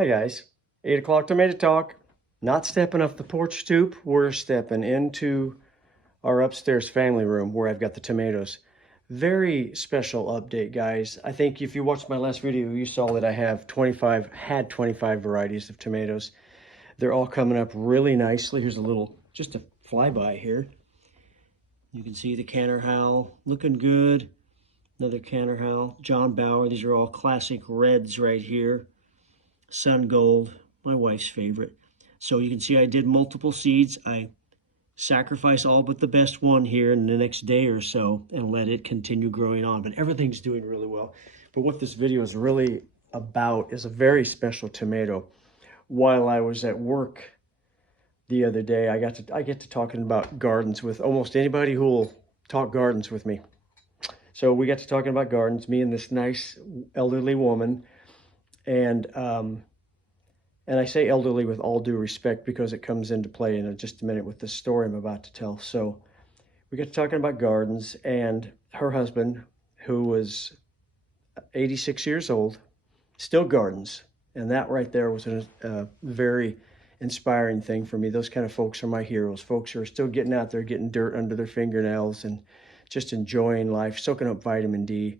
Hi guys, 8 o'clock tomato talk. Not stepping off the porch stoop, we're stepping into our upstairs family room where I've got the tomatoes. Very special update, guys. I think if you watched my last video, you saw that I had 25 varieties of tomatoes. They're all coming up really nicely. Here's just a flyby here. You can see the Canner Howell looking good. Another Canner Howell, John Bauer. These are all classic reds right here. Sun Gold, my wife's favorite. So you can see I did multiple seeds. I sacrifice all but the best one here in the next day or so and let it continue growing on. But everything's doing really well. But what this video is really about is a very special tomato. While I was at work the other day, I get to talking about gardens with almost anybody who will talk gardens with me. So we got to talking about gardens, me and this nice elderly woman. And I say elderly with all due respect because it comes into play in just a minute with the story I'm about to tell. So we got to talking about gardens, and her husband, who was 86 years old, still gardens. And that right there was a very inspiring thing for me. Those kind of folks are my heroes. Folks who are still getting out there, getting dirt under their fingernails and just enjoying life, soaking up vitamin D.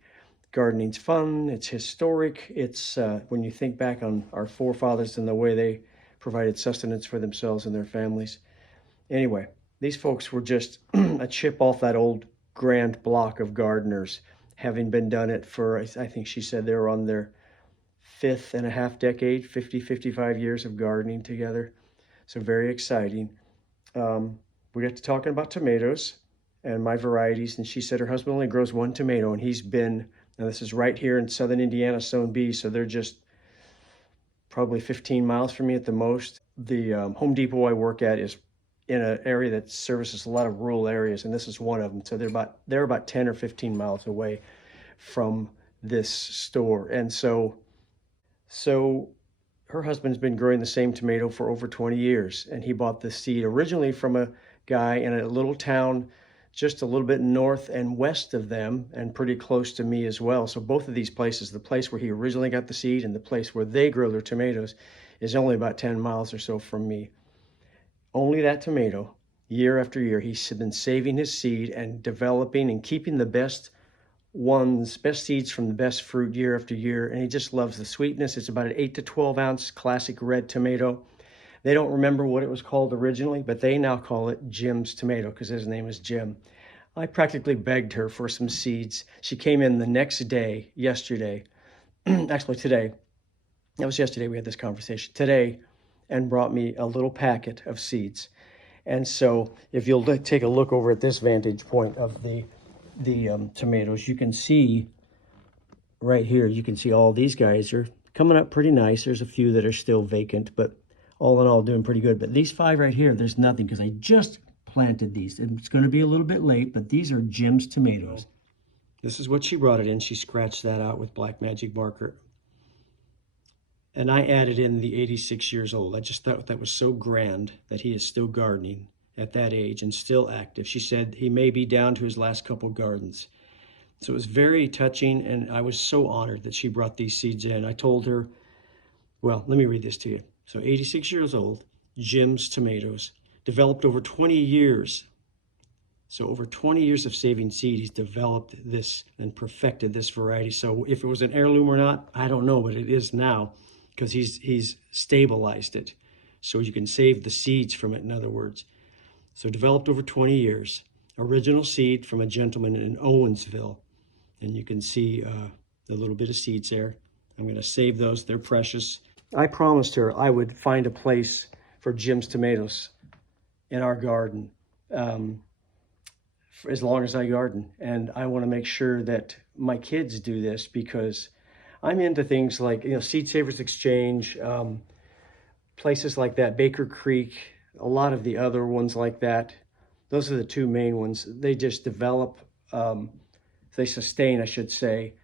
Gardening's fun, it's historic, it's when you think back on our forefathers and the way they provided sustenance for themselves and their families. Anyway, these folks were just a chip off that old grand block of gardeners, having been done it for, I think she said they were on their 5.5 decade, 55 years of gardening together. So very exciting. We got to talking about tomatoes and my varieties, and she said her husband only grows one tomato, and he's been, now this is right here in southern Indiana, Zone B, so they're just probably 15 miles from me at the most. The Home Depot I work at is in an area that services a lot of rural areas, and this is one of them. So they're about 10 or 15 miles away from this store. And so her husband's been growing the same tomato for over 20 years, and he bought the seed originally from a guy in a little town just a little bit north and west of them, and pretty close to me as well. So both of these places, the place where he originally got the seed and the place where they grow their tomatoes, is only about 10 miles or so from me. Only that tomato, year after year, he's been saving his seed and developing and keeping the best seeds from the best fruit year after year. And he just loves the sweetness. It's about an 8 to 12 ounce classic red tomato. They don't remember what it was called originally, but they now call it Jim's tomato because his name is Jim. I practically begged her for some seeds. She came in the next day, yesterday, actually today, that was yesterday we had this conversation, today, and brought me a little packet of seeds. And so if you'll take a look over at this vantage point of the tomatoes, you can see right here, you can see all these guys are coming up pretty nice. There's a few that are still vacant, but all in all, doing pretty good. But these 5 right here, there's nothing because I just planted these. And it's going to be a little bit late, but these are Jim's tomatoes. This is what she brought it in. She scratched that out with black magic marker. And I added in the 86 years old. I just thought that was so grand that he is still gardening at that age and still active. She said he may be down to his last couple gardens. So it was very touching, and I was so honored that she brought these seeds in. I told her, well, let me read this to you. So 86 years old, Jim's tomatoes, developed over 20 years. So over 20 years of saving seed, he's developed this and perfected this variety. So if it was an heirloom or not, I don't know, but it is now because he's stabilized it. So you can save the seeds from it, in other words. So developed over 20 years. Original seed from a gentleman in Owensville. And you can see the little bit of seeds there. I'm going to save those. They're precious. I promised her I would find a place for Jim's tomatoes in our garden for as long as I garden. And I want to make sure that my kids do this because I'm into things like, Seed Savers Exchange, places like that, Baker Creek, a lot of the other ones like that. Those are the 2 main ones. They just develop, they sustain, I should say,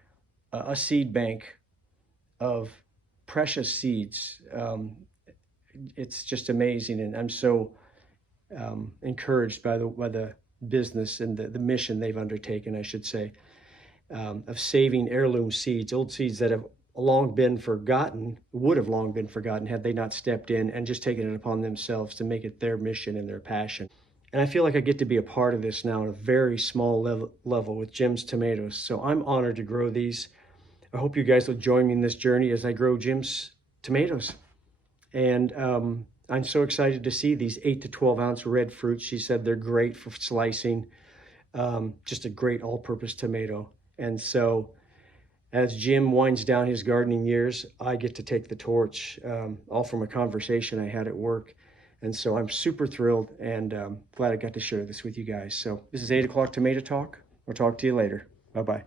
a seed bank of precious seeds. It's just amazing, and I'm so encouraged by the business and the mission they've undertaken, I should say, of saving heirloom seeds, old seeds that have long been forgotten, would have long been forgotten had they not stepped in and just taken it upon themselves to make it their mission and their passion. And I feel like I get to be a part of this now at a very small level with Jim's tomatoes. So I'm honored to grow these. I hope you guys will join me in this journey as I grow Jim's tomatoes. And I'm so excited to see these 8 to 12 ounce red fruits. She said they're great for slicing, just a great all-purpose tomato. And so as Jim winds down his gardening years, I get to take the torch, all from a conversation I had at work. And so I'm super thrilled and glad I got to share this with you guys. So this is 8 o'clock Tomato Talk. I'll talk to you later. Bye-bye.